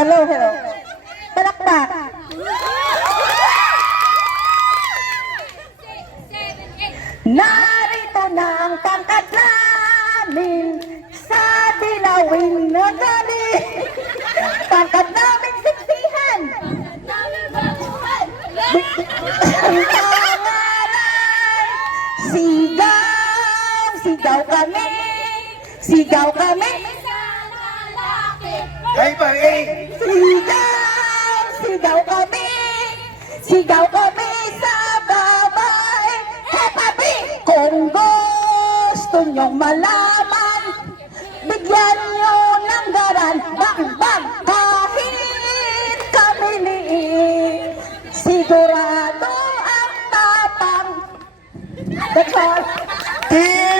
Hello, hello. Palakpak. Narito na ang tangkad namin sa dilawin na galing. Tangkad namin siksihan. Ang pangalan, sigaw, sigaw kami. Sigaw kami. Kay Panging! Sigaw, sigaw kami. Sigaw kami sa babae. Hepabi! Kung gusto nyong malaman, bigyan nyo ng garan. Bang, bang! Kahit kami liit, sigurado ang tapang. That's all.